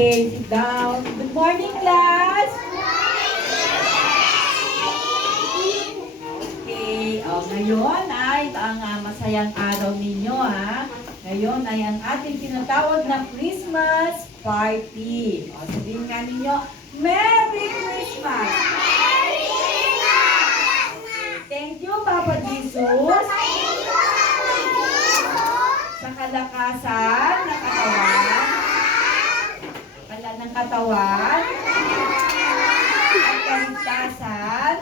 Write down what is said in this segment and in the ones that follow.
Okay, sit down. Good morning, class! Okay, ngayon ay ang masayang araw ninyo, ha? Ngayon ay ang ating tinatawag na Christmas party. Sabihin nga ninyo, Merry Christmas! Merry Christmas! Thank you, Papa Jesus, sa kalakasan ng katawan at kaligtasan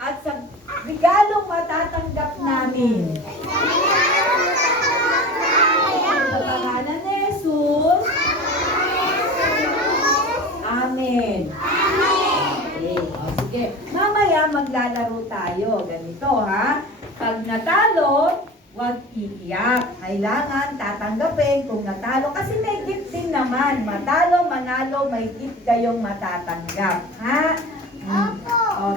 at sa regalong matatanggap namin. Sa pangalan ni Jesus. Amen. Okay. Sige. Mamaya maglalaro tayo. Ganito, ha? Pag natalo, huwag iiyak. Kailangan tatanggapin kung natalo. Kasi may gift din naman. Matalo, manalo, may gift kayong matatanggap. Ha?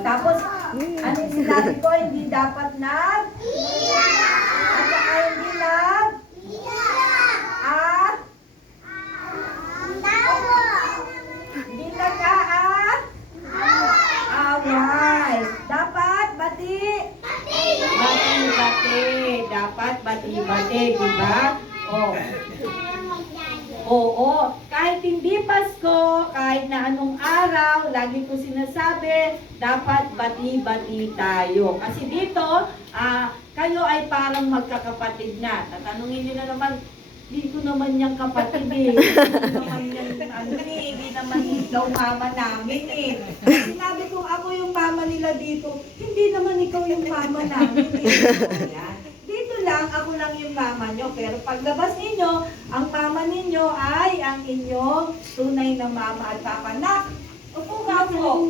Tapos, ano yung sinabi ko? Hindi dapat nag-iyak. At saka hindi nag-iyak. At? Hindi nag-aat? Away. Dapat bati? Bati-bati. Dapat bati-bati, diba? Oo. Kahit hindi Pasko, kahit na anong araw, lagi ko sinasabi, dapat bati-bati tayo. Kasi dito, kayo ay parang magkakapatid na. Tatanungin nyo na naman, di ko naman niyang kapatid eh. Di naman niyang hindi naman daw mama namin eh. Sinabi ko, ako yung mama nila dito, hindi naman ikaw yung mama namin eh. Dito lang, ako lang yung mama nyo. Pero paglabas ninyo, ang mama ninyo ay ang inyong tunay na mama at papa. Nak, upo ka po.